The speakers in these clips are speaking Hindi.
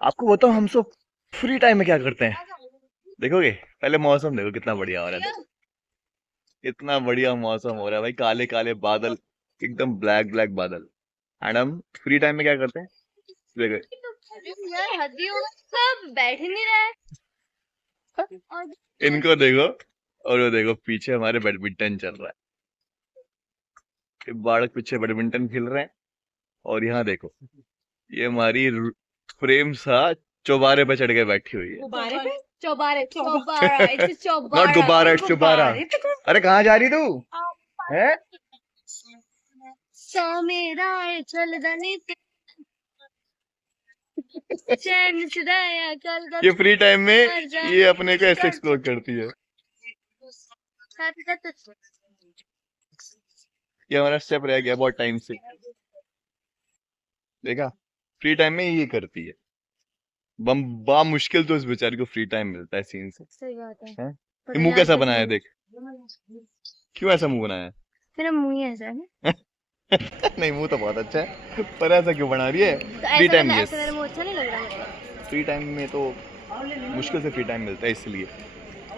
आपको बताओ हम सब फ्री टाइम में क्या करते हैं? देखोगे? पहले मौसम देखो कितना बढ़िया हो रहा है। इतना बढ़िया मौसम हो रहा है भाई, काले काले बादल, एकदम ब्लैक ब्लैक बादल। एंड हम फ्री टाइम में क्या करते हैं? देखो यार हद ही हो गई, सब बैठ ही नहीं रहा है। इनको देखो, और वो देखो पीछे हमारे बैडमिंटन चल रहा है। ये बालक पीछे बैडमिंटन खेल रहे हैं। और यहाँ देखो, ये हमारी फ्रेम सा चौबारे पे चढ़ के बैठी हुई है। गुब्बारे पे? चौबारे, चौबारा, इट्स चौबारा। नॉट गुब्बारा, इट्स चौबारा। अरे कहाँ जा रही तू? है? सो मेरा चल दनी चैन चुराया कल ये फ्री टाइम में ये अपने को ऐसे एक्सप्लोर करती है। ये हमारा स्टेप रह गया बहुत टाइम से। देखा, फ्री टाइम में ये करती है। बा मुश्किल तो इस बेचारी को फ्री टाइम मिलता है सीन से। सही बात है। ये मुंह कैसा बनाया है देख, क्यों ऐसा मुंह बनाया है? मेरा मुंह ही ऐसा है। नहीं, मुंह तो बहुत अच्छा है, पर ऐसा क्यों बना रही है? फ्री टाइम में मेरा मुंह अच्छा नहीं लग रहा है। फ्री टाइम में तो मुश्किल से फ्री टाइम मिलता है, इसलिए।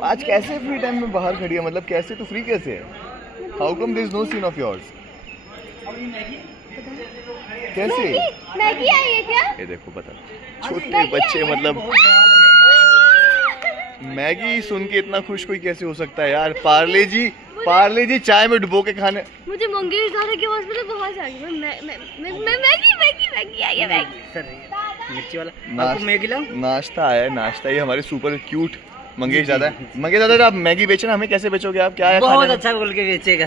आज कैसे फ्री टाइम में बाहर खड़ी है? मतलब कैसे, तू फ्री कैसे है? How come there is no scene of yours? कैसे? मैगी आई है क्या? ये देखो बता, छोटे बच्चे मतलब मैगी सुन के इतना खुश कोई कैसे हो सकता है यार? पार्ले जी चाय में डुबो के खाने। मुझे मंगेश दादा की आवाज में बहुत आ गई। मैं मैगी आई है। मैगी सर मिर्ची वाला आपको मैगी लाऊं? नाश्ता है, नाश्ता। ये हमारे सुपर क्यूट मंगेश दादा है। मंगेश दादा, आप मैगी बेचना, हमें कैसे बेचोगे आप? क्या है बहुत अच्छा बोल के बेचेगा।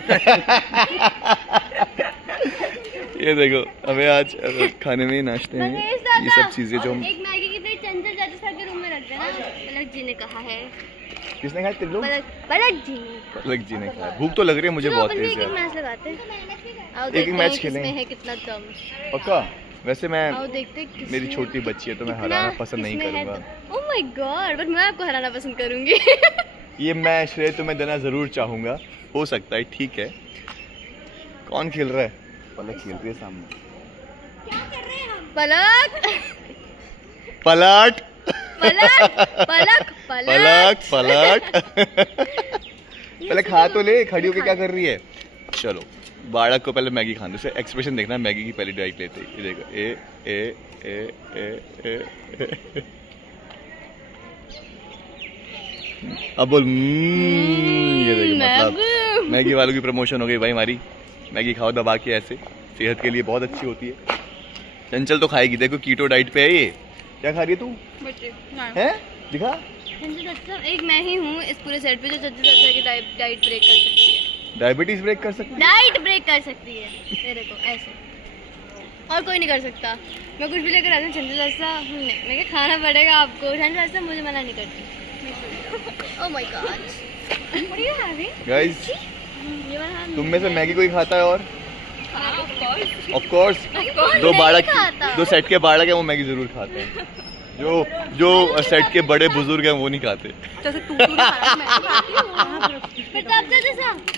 ये देखो, हमें आज खाने में नाश्ते में ये सब चीजें जो हम। एक मैगी की प्लेट चंचल चाचा सर के रूम में रख देना। पलक जी ने कहा है। किसने खाया? तिल्लू? पलक जी ने खाया। भूख तो लग रही है मुझे बहुत तेज यार। मैच लगाते हैं। एक मैच खेलेंगे। है कितना कम पक्का? वैसे मैं, देखते मेरी छोटी बच्ची है तो मैं हराना पसंद नहीं करूंगा। ओह माय गॉड, बट मैं आपको हराना पसंद करूंगी। ये मैं श्रेय तुम्हें देना जरूर चाहूंगा, हो सकता है। ठीक है, कौन खेल रहा है? पलक खेल रही है सामने। क्या कर रहे हैं हम? पलक पलट पलक पहले खा तो ले, खड़ी होके क्या कर रही है? चलो, बालक को पहले मैगी खाने से एक्सप्रेशन देखना। मैगी की पहली डाइट लेते ही ये देखो, ए अब बोल। ये देखो, मतलब मैगी वालों की प्रमोशन हो गई भाई हमारी। मैगी खाओ दबा के, ऐसे सेहत के लिए बहुत अच्छी होती है। चंचल तो खाएगी, देखो कीटो डाइट पे है ये। क्या खा रही है तू? है? दिखा। एक मैं ही हूँ इस पूरे सेट पे जो चंचल की डाइट ब्रेक कर सकती है। डायबिटीज ब्रेक कर सकती है? डाइट ब्रेक कर सकती है मेरे को ऐसे, और कोई नहीं कर सकता। मैं कुछ भी लेकर आती हूँ, चंचल चाचा मैं क्या खाना पड़ेगा आपको। चंचल चाचा मुझे मना नहीं करती। Oh my God, what are you having guys? तुम में से मैगी कोई खाता है? और ऑफ कोर्स दो बालक, दो सेट के बालक है वो मैगी जरूर खाते हैं। जो सेट के बड़े बुजुर्ग हैं वो नहीं खाते।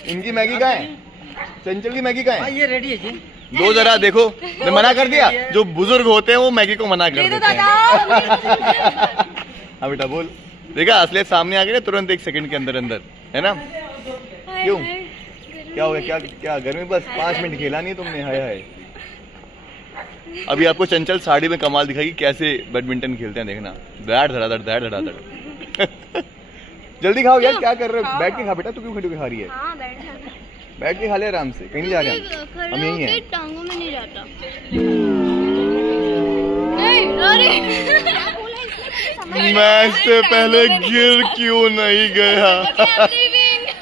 इनकी मैगी कहाँ है? चंचल की मैगी कहाँ है? ये रेडी है जी। दो जरा देखो, मैं मना कर दिया। जो बुजुर्ग होते हैं वो मैगी को मना कर देते हैं। हाँ बेटा बोल। देखा, असलियत सामने आ गई ना तुरंत, 1 सेकंड के अंदर अंदर, है ना? क्यों, क्या हो गया? क्या गर्मी? बस 5 मिनट खेला नहीं तुमने? हाय हाय। अभी आपको चंचल साड़ी में कमाल दिखाएगी कैसे बैडमिंटन खेलते हैं, देखना। दैट धड़ाधड़। जल्दी खाओ यार, क्या कर रहे हो? बैठ के खा बेटा। तू क्यों खड़ी होकर खा रही है? बैठ के खा ले आराम से, कहीं नहीं जा रहे हैं हम, यहीं हैं। टांगों में नहीं जाता। मैच से पहले गिर क्यों नहीं गया?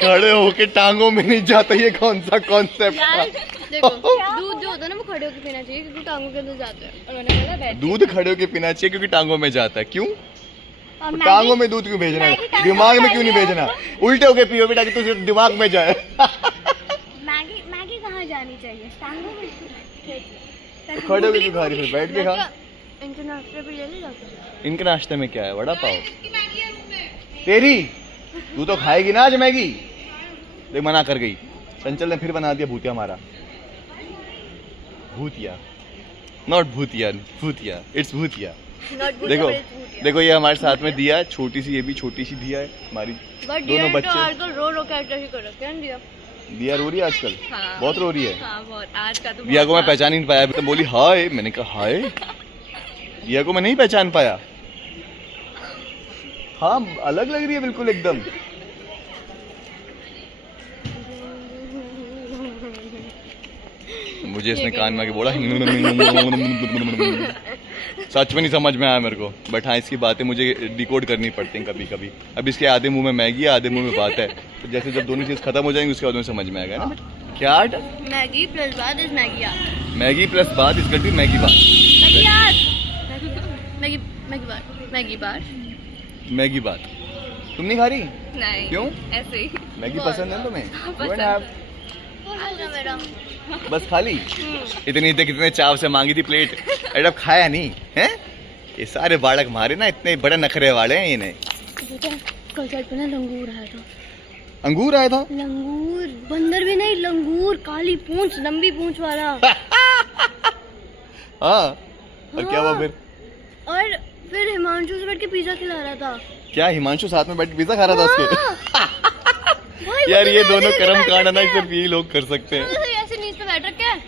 खड़े होके टांगों में नहीं जाता, ये कौन सा कॉन्सेप्ट था? देखो, दूध जो होता है ना वो खड़े होके पीना चाहिए क्योंकि टांगों के अंदर जाता है। और मैंने बोला बैठ। दूध खड़े होके पीना चाहिए क्योंकि टांगों में जाता है। क्यों? टांगों में दूध क्यों भेजना है? दिमाग में क्यों नहीं भेजना? उल्टे होके पियो बेटा कि तुझे दिमाग में जाए। मैगी कहाँ जानी चाहिए? टांगों में। खड़े होके क्यों खा रही है? बैठ के खा। इनके नाश्ते पे ले जाता। इनके नाश्ते में क्या है? वड़ा पाव। तेरी तू तो खाएगी ना आज मैगी? देख, मना कर गई। चंचल ने फिर बना दिया भूतिया हमारा। भूतिया नॉट भूतिया, भूतिया, इट्स भूतिया। Not good, देखो but it's good, देखो ये हमारे साथ में दिया है, छोटी सी, ये भी छोटी सी दिया है हमारी। But दोनों dear तो बच्चे। आजकल रो के ऐसा ही कर रखे हैं दिया। दिया रो रही है आजकल, हाँ। बहुत रो रही है। हाँ बहुत, आज का तो दिया को मैं बहुत पहचान ही नहीं पाया, तो बोली हाय, मैंने कहा हाय, दिया को मैं नहीं पहचान पाया। हाँ अलग लग रही है बिल्कुल एकदम। मुझे इसने कान में आके बोला सच में नहीं समझ में आया मेरे को, बट हाँ इसकी बातें मुझे डिकोड करनी पड़ती हैं कभी कभी। अब इसके आधे मुंह में मैगी है, आधे मुंह में बात है, तो जैसे जब दोनों चीज खत्म हो जाएंगी उसके बाद में समझ में आएगा ना। क्या मैगी प्लस बात इज मैगी यार। मैगी प्लस बात इस गलती मैगी बात, मैगी यार, मैगी मैगी बात, मैगी बात, मैगी बात। तुम नहीं खा रही? नहीं क्यों? ऐसे ही मैगी पसंद है तुम्हें? Go and have। आजा मेरा। बस खा ली? इतनी देर कितने चाव से मांगी थी प्लेट, अब खाया नहीं है? ये सारे बालक मारे ना इतने बड़े नखरे वाले हैं इन्हें। कल साइड पे ना लंगूर आया था। अंगूर आया था? लंगूर, बंदर भी नहीं, लंगूर, काली पूंछ, लंबी पूंछ वाला। हाँ और क्या हुआ फिर? और फिर हिमांशु से बैठ के पिज्जा खिला रहा था। क्या हिमांशु साथ में बैठ के पिज्जा खा रहा था उसके? भाई, यार ये मुझे दोनों ऐसे कर्म बैठ कांड है ना, रखे सिर्फ यही लोग कर सकते हैं। हैं। ऐसे नीचे पे बैठ रखे हैं,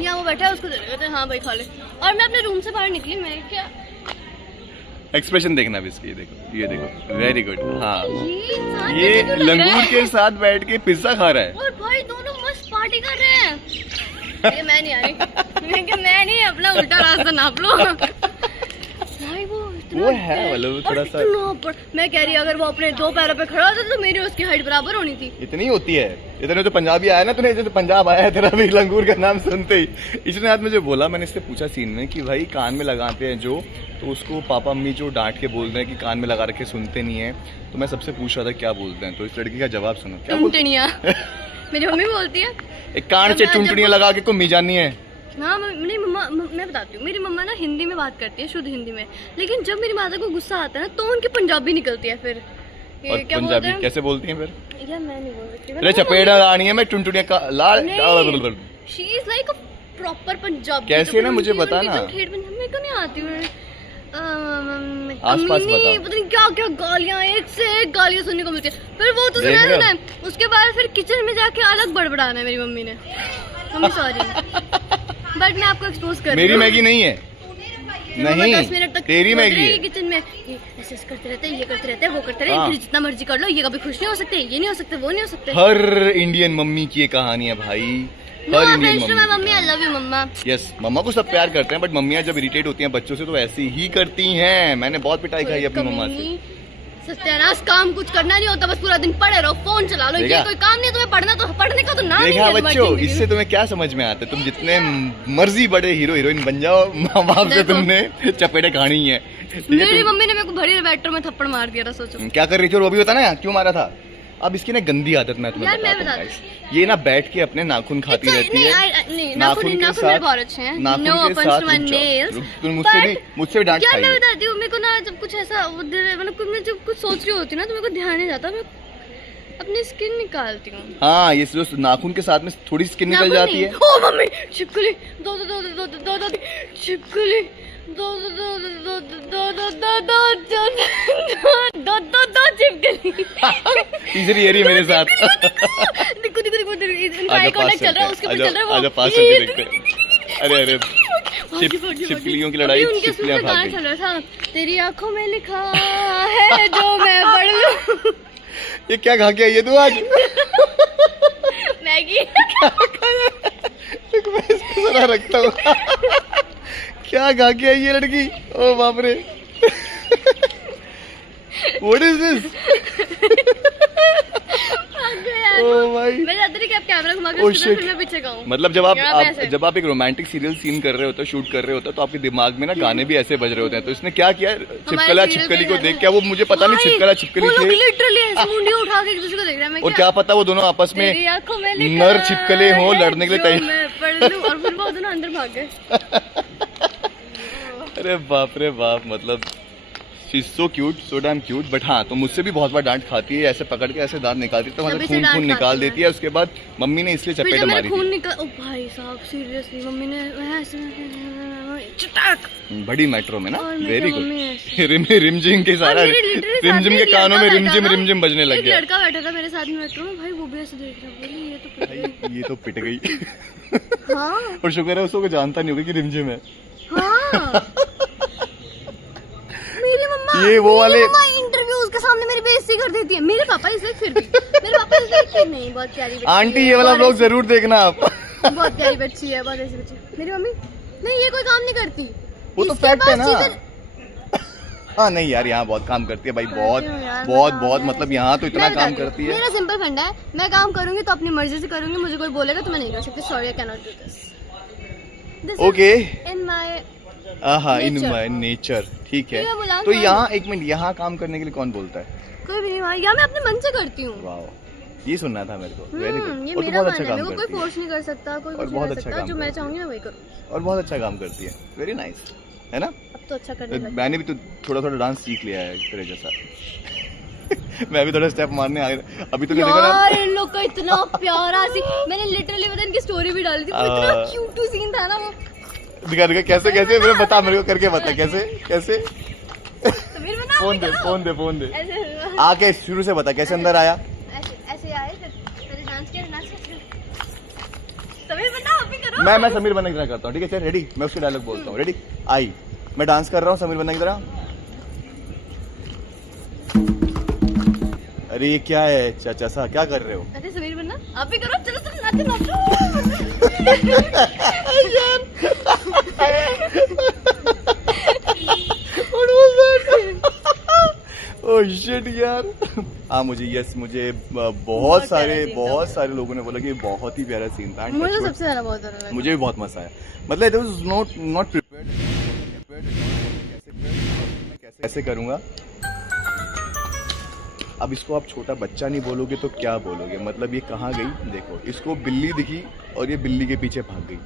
यहाँ वो बैठा है, उसको दे देते हैं, हाँ भाई खा ले। और मैं अपने रूम से बाहर निकली, मैं क्या एक्सप्रेशन देखना भी इसकी, ये देखो, ये देखो, वेरी गुड। हाँ ये इंसान ये कैसे क्यों लग रहा लंगूर है? के साथ बैठ के पिज्जा खा रहा है। और भाई दोनों मस्त पार्टी कर रहे हैं। ये मैं नहीं आ रही, मैं नहीं, अपना उल्टा रास्ता नाप लो। भाई वो है मतलब थोड़ा सा, मैं कह रही अगर वो अपने दो पैरों पे खड़ा होता तो मेरी उसकी हाइट बराबर होनी थी। इतनी होती है। इतने तो पंजाबी आया ना तूने, जैसे पंजाब आया है तेरा भी लंगूर का नाम सुनते ही। इसने आज मुझे बोला, मैंने इससे पूछा सीन में कि भाई कान में लगाते हैं जो, तो उसको पापा मम्मी जो डांट के बोल रहे हैं कि कान में लगा रखे सुनते नहीं है, तो मैं सबसे पूछ रहा था क्या बोलते हैं, तो इस लड़की का जवाब सुनो। क्या बोलते टुनटुनिया। मेरी मम्मी बोलती है एक कान से टुनटुनिया लगा के कुम्मी जानी है। हाँ नहीं मम्मा, मैं बताती हूँ, मेरी मम्मा ना हिंदी में बात करती है, शुद्ध हिंदी में, लेकिन जब मेरी माता को गुस्सा आता है ना तो उनकी पंजाबी निकलती है। फिर और क्या बोलते पंजाबी हैं? कैसे बोलती हैं फिर? यार मैं नहीं बोल सकती। अरे चपेट आनी है, मैं टुनटुनिया का लाल। She is like a proper Punjabi. कैसे ना मुझे बता ना। मेरे को नहीं आती है। आसपास बता। पता नहीं क्या क्या गालियाँ, एक से एक गालियाँ सुनने को मिलती है। फिर वो तो देख रहे हो? सुना है, उसके बाद फिर किचन में जाके अलग बड़बड़ाना है मेरी मम्मी ने। मम्मी सॉरी, बट मैं आपको एक्सपोज कर रही मेरी हूँ। मैगी नहीं है, नहीं 10 मिनट तक तेरी बोल मैगी रही है। किचन में ये ऐसे करते रहते हैं, ये करते रहते हैं, वो करते रहते हाँ। हैं, जितना मर्जी कर लो, ये कभी खुश नहीं हो सकते, ये नहीं हो सकते, वो नहीं हो सकते। हर इंडियन मम्मी की ये कहानी है भाई, हर Indian mummy I love you mamma. Yes, mamma को सब प्यार करते हैं, बट मम्मियाँ जब इरिटेट होती हैं बच्चों से तो ऐसी ही करती हैं। मैंने बहुत पिटाई खाई अपनी मम्मा से। सत्यानाश, काम कुछ करना नहीं होता, बस पूरा दिन पड़े रहो, फोन चला लो, ये कोई काम नहीं तुम्हें, पढ़ना तो पढ़ने का तो नाम ही देखा नहीं है बच्चों, तुम्हारी इससे तुम्हें क्या समझ में आता है? तुम जितने मर्जी बड़े हीरो हीरोइन बन जाओ, माँ बाप से देखो। तुमने चपेटे खानी है। ठीक है, मेरी मम्मी ने मेरे को भरी बैटर में थप्पड़ मार दिया था, सोचो। तुम क्या कर रही थी और वो भी बता ना क्यों मारा था। अब इसकी ना गंदी आदत मैं तुम्हें यार, मैं बताता हूँ बताती guys। ये ना बैठ के अपने नाखून खाती रहती है। नाखून मेरे बहुत अच्छे हैं, no offence to my nails. तुम मुझसे भी डांट यार खाई मैं है। बताती हूँ, मेरे को ना जब कुछ ऐसा मतलब मैं जब कुछ सोच रही होती हूँ ना तो मेरे को ध्यान नहीं जाता, मैं अपनी स्किन निकालती हूँ। हाँ, ये जो नाखून के साथ में थोड़ी स्किन निकल जाती है। ओ मम्मी, छिपकली, दो दो दो दो दो दो दो छिपकली, दो दो दो दो दो दो दो दो दो दो दो छिपकली। तीसरी ये रही मेरे साथ। देखो देखो देखो, इनका आजा आई पास कांटेक्ट चल रहा है, चलते उसके हैं, ऊपर चल रहा है वो। आजा पास चलके देखते हैं। अरे अरे छिपकलियों की लड़ाई, अभी उनके छिपकलियां गाना भाग चल गई। रहा था, तेरी आंखों में लिखा है जो मैं पढ़ लूं। ये क्या खा के आई है तू आज? मैगी। मैं इसको जरा रखता हूँ। क्या खा के आई है लड़की? ओ बाप रे। What is this? ओ भाई, मैं चाहती थी कि आप कैमरा घुमा के Oh उसके बाद shit. फिर मैं पीछे गाऊं। मतलब जब आप एक रोमांटिक सीरियल सीन कर रहे होते हो, शूट कर रहे होते हो, तो आपके दिमाग में ना गाने भी ऐसे बज रहे होते हैं। तो इसने क्या किया, छिपकला serial छिपकली पे को गाना। देख के, वो मुझे पता नहीं छिपकला छिपकली वो लोग थे लिटरली ऐसे मुंडी उठा के एक दूसरे को देख रहे हैं। मैं और क्या पता वो दोनों आपस में तेरी आंखों में लिखा नर छिपकले हो, है लड़ने के लिए जो तैयार। मैं पढ़ लूं, और फिर वो दोनों अंदर भाग गए। अरे बाप रे बाप, मतलब she is so cute, so damn cute. But हाँ, तो मुझसे भी बहुत बार डांट खाती है, ऐसे पकड़ के ऐसे दांत निकालती है, तो मतलब तभी से खून डांट खून निकाल खाती है। देती है। उसके बाद मम्मी ने इसलिए फिर चपेट जब मेरा मारी खून थी। निकल, ओ भाई साहब सीरियसली मम्मी ने ऐसे चटाक। बड़ी मेट्रो में ना, और मेरी वेरी मम्मी गुड। रिमझिम के सारा और मेरे literally साथ रिमझिम में के एक कानों में लड़का रिमझिम बैठा रिमझिम बजने लग एक गया। लड़का बैठा था मेरे साथ में मेट्रो में, भाई वो भी ऐसे देख रहा, बोली ये तो पिट गई। ये तो पिट गई। हाँ और शुक्र है उसको कोई जानता नहीं होगा कि रिमझिम है। हाँ। मेरी मम्मा ये वो वाले इंटरव्यूज के सामने मेरी बेइज्जती कर देती है। मेरे पापा इसलिए फिर भी मेरे पापा इसलिए फिर नहीं, बहुत प्यारी बच्ची आंटी है, ये वाला बहुत ब्लॉग ऐसी- जरूर देखना आप। बहुत प्यारी बच्ची है, बहुत ऐसी बच्ची है। मेरी मम्मी नहीं, ये कोई काम नहीं करती। वो तो इसके फैक्ट है पास ना। चीज़ें- हाँ नहीं यार, यहाँ बहुत काम करती है भाई, बहुत करती हूँ यार, बहुत बताओ बहुत यार। मतलब यहाँ तो इतना मैं काम बताती हूँ, करती है। मेरा सिंपल फंडा है, मैं काम करूंगी तो अपनी मर्जी से करूंगी, मुझे कोई बोलेगा तो मैं नहीं कर सकती। Sorry, I can not do this. Okay, in my हाँ इन Nature. माय नेचर, ठीक है। ये मैं बुलाऊं तो कौन? यहाँ एक मिनट, यहाँ काम करने के लिए कौन बोलता है? कोई भी नहीं भाई, या मैं अपने मन से करती हूँ। वाह, ये सुनना था मेरे को। वेरी ये गुड। और तो मेरा बहुत मन अच्छा है, काम मेरे को कोई करती है, फोर्स नहीं कर सकता, कोई और कुछ बहुत नहीं कर अच्छा सकता, काम जो मैं करती है। चाहूंगी मैं वही करूँ। और बहुत अच्छा काम करती है। वेरी नाइस, है ना? अब तो अच्छा करने लगी। मैंने भी तो थोड़ा थोड़ा डांस सीख लिया है तेरे जैसा। मैं भी थोड़ा स्टेप मारने आ गया अभी। तो नहीं देखा यार ना? इन लोग का इतना प्यारा सी, मैंने लिटरली पता इनकी स्टोरी भी डाली थी, वो इतना क्यूट सीन था ना वो। दिखा दिखा कैसे कैसे, मेरे बता, मेरे को करके बता कैसे कैसे। तो मेरे बना फोन दे फोन दे फोन दे। ऐसे आके शुरू से बता कैसे अंदर आया। ऐसे ऐसे आए, फिर मैंने डांस किया, नाच किया। तो मेरे बता, आप भी करो। मैं समीर बनने की तरह करता हूँ, ठीक है? चल रेडी, मैं उसके डायलॉग बोलता हूँ। रेडी, आई, मैं डांस कर रहा हूँ समीर बनने की तरह। अरे ये क्या है चाचा सा, क्या कर रहे हो? अरे समीर बनना, आप भी करो, चलो चलो नाचो नाचो। ओह शिट यार। हाँ मुझे बहुत सारे लोगों ने बोला कि बहुत ही प्यारा सीन था। मुझे तो सबसे ज्यादा बहुत अच्छा लगा। मुझे भी बहुत मजा आया। मतलब इट वाज नॉट प्रिपेयर्ड। कैसे करूँगा? अब इसको आप छोटा बच्चा नहीं बोलोगे तो क्या बोलोगे? मतलब ये कहाँ गई? देखो, इसको बिल्ली दिखी और ये बिल्ली के पीछे भाग गई।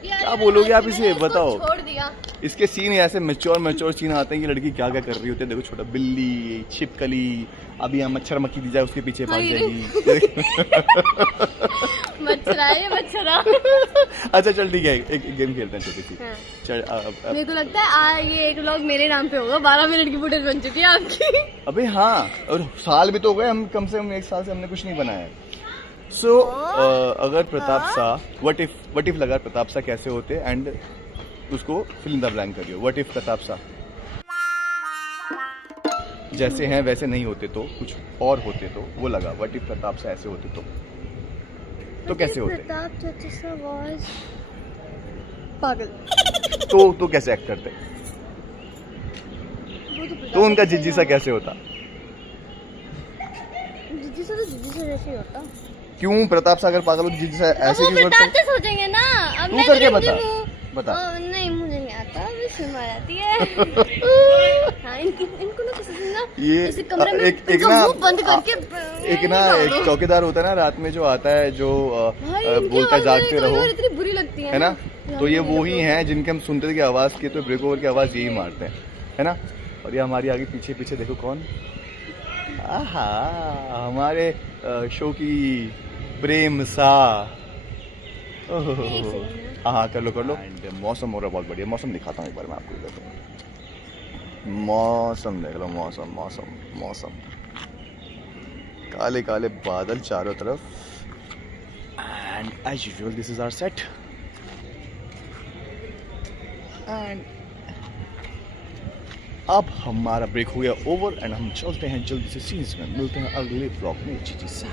क्या बोलोगे आप इसे? बताओ। छोड़ दिया। इसके सीन ऐसे मैच्योर सीन आते हैं कि लड़की क्या क्या कर रही होती है। देखो, छोटा बिल्ली, छिपकली, अभी यहाँ मच्छर मक्खी दी जाए उसके पीछे भाग जाएगी। मच्छरा है ये, मच्छरा। अच्छा चल ठीक है, एक गेम खेलते हैं छोटी सी। हाँ। चल मेरे को लगता है ये एक व्लॉग मेरे नाम पे होगा। 12 मिनट की फुटेज बन चुकी है आपकी। अबे हाँ, और साल भी तो हो गए, हम कम से कम 1 साल से हमने कुछ नहीं बनाया है। सो अगर प्रताप सा, व्हाट इफ लगा प्रताप सा कैसे होते, एंड उसको फिल इन द ब्लैंक करियो। व्हाट इफ प्रताप सा जैसे हैं वैसे नहीं होते तो कुछ और होते तो, वो लगा। व्हाट इफ प्रताप सा ऐसे होते तो कैसे होते? प्रताप चाचा सा वाज पागल। तो कैसे एक्ट करते? तो उनका जिज्जी सा कैसे होता? जिज्जी सा तो जिज्जी सा जैसे ही होता। क्यों प्रताप सा अगर पागल हो तो जिज्जी सा ऐसे वो क्यों करता? बताते सोचेंगे ना। अब तू मैं करके तो बता। बता। नहीं मुझे नहीं आता, अभी सुन आ जाती है। हाँ इनको ना किसी दिन ना ये इस कमरे में एक इनका ना मुंह बंद करके एक ना एक चौकीदार होता है ना, रात में जो आता है, जो बोलता है जागते रहो, इतनी बुरी लगती है ना? तो ये वो ही हैं जिनके हम सुनते थे कि आवाज की तो ब्रेक ओवर की आवाज यही मारते हैं, है ना? और ये हमारी आगे पीछे पीछे देखो कौन। आहा, हमारे शो की प्रेम सा। हाँ कर लो। एंड मौसम हो रहा बहुत बढ़िया। मौसम दिखाता हूँ एक बार मैं आपको, देखो मौसम देख लो। मौसम काले काले बादल चारों तरफ, and as usual this is our set. And अब हमारा ब्रेक हो गया ओवर, एंड हम चलते हैं जल्दी से सीन्स में। मिलते हैं अगले ब्लॉग में। जी सा।